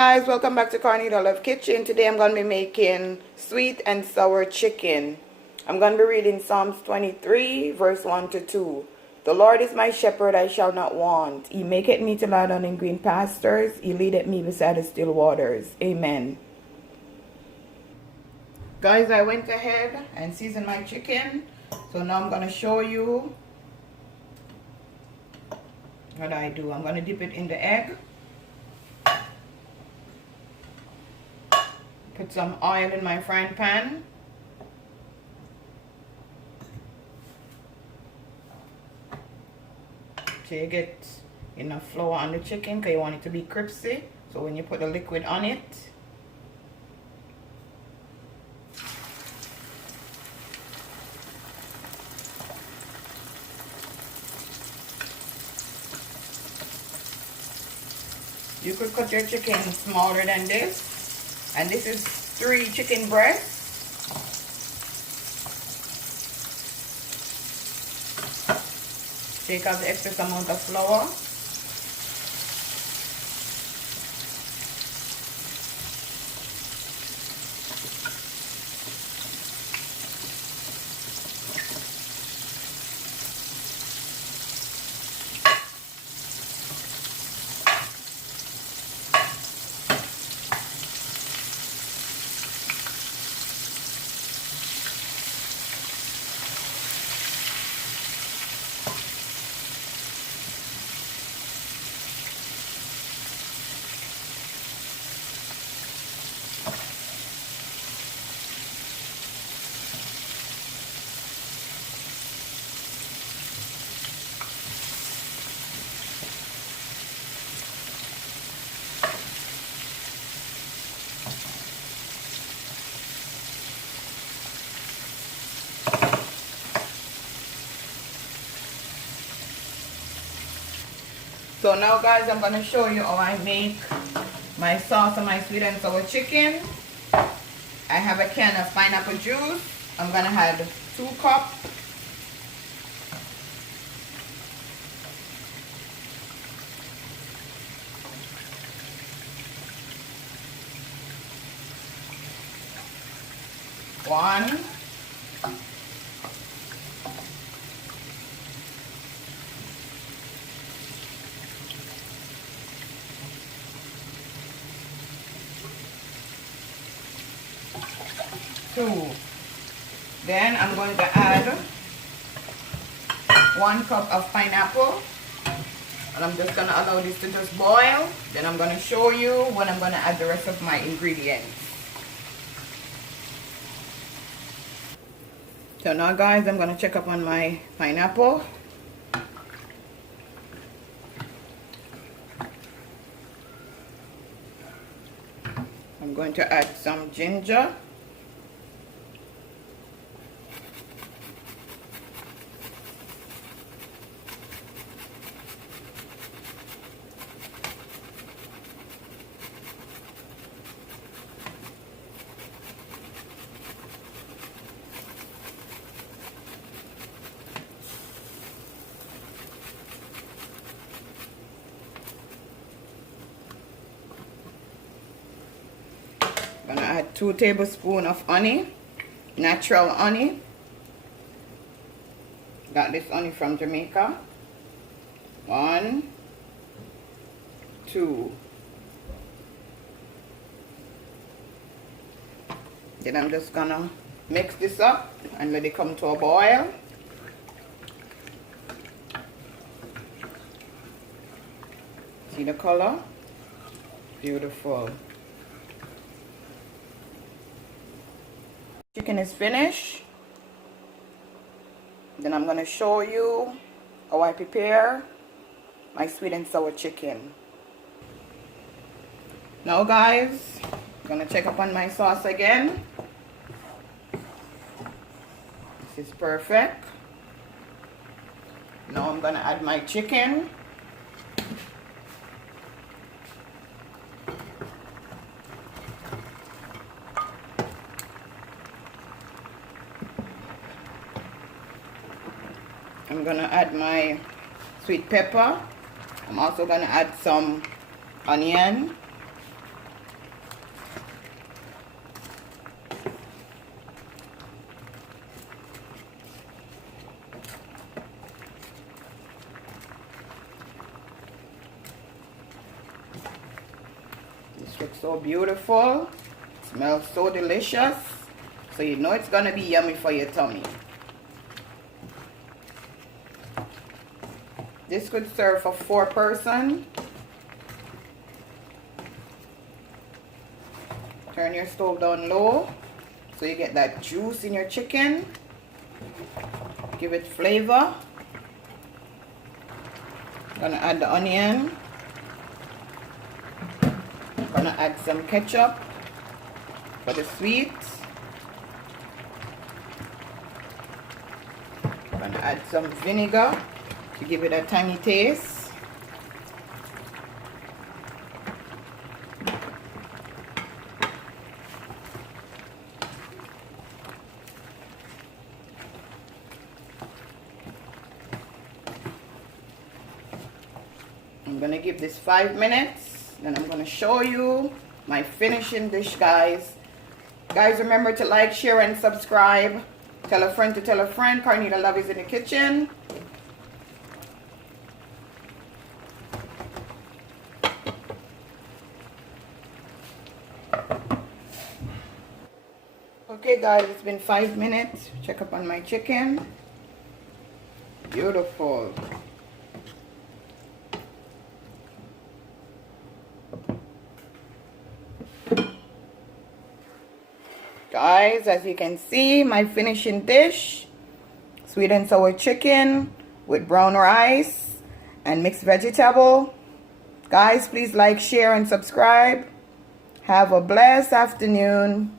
Guys, welcome back to CORNELIALOVE KITCHEN. Today I'm going to be making sweet and sour chicken. I'm going to be reading Psalms 23 verse 1 to 2. The Lord is my shepherd, I shall not want. He maketh me to lie down in green pastures. He leadeth me beside the still waters. Amen. Guys, I went ahead and seasoned my chicken. So now I'm going to show you what I do. I'm going to dip it in the egg. Put some oil in my frying pan. So you get enough flour on the chicken because you want it to be crispy. So when you put the liquid on it, you could cut your chicken smaller than this. And this is 3 chicken breasts. Take out the excess amount of flour. So now guys, I'm going to show you how I make my sauce on my sweet and sour chicken. I have a can of pineapple juice. I'm going to add 2 cups. One. 2. Then I'm going to add 1 cup of pineapple. And I'm just going to allow this to just boil. Then I'm going to show you when I'm going to add the rest of my ingredients. So now guys, I'm going to check up on my pineapple. I'm going to add some ginger. I'm gonna add 2 tablespoons of honey, natural honey. Got this honey from Jamaica. 1, 2. Then I'm just gonna mix this up and let it come to a boil. See the color? Beautiful. Chicken is finished. Then I'm going to show you how I prepare my sweet and sour chicken. Now guys, I'm going to check up on my sauce again. This is perfect. Now I'm going to add my chicken. I'm gonna add my sweet pepper. I'm also gonna add some onion. looks so beautiful. Smells so delicious. So you know it's gonna be yummy for your tummy. This could serve for 4 person. Turn your stove down low so you get that juice in your chicken. Give it flavor. Gonna add the onion. Gonna add some ketchup for the sweet. Gonna add some vinegar to give it a tangy taste. I'm gonna give this 5 minutes, then I'm gonna show you my finishing dish, guys. Guys, remember to like, share, and subscribe. Tell a friend to tell a friend. Cornelia Love is in the kitchen. Okay, guys, it's been 5 minutes. Check up on my chicken. Beautiful. Guys, as you can see, my finishing dish, sweet and sour chicken with brown rice and mixed vegetable. Guys, please like, share, and subscribe. Have a blessed afternoon.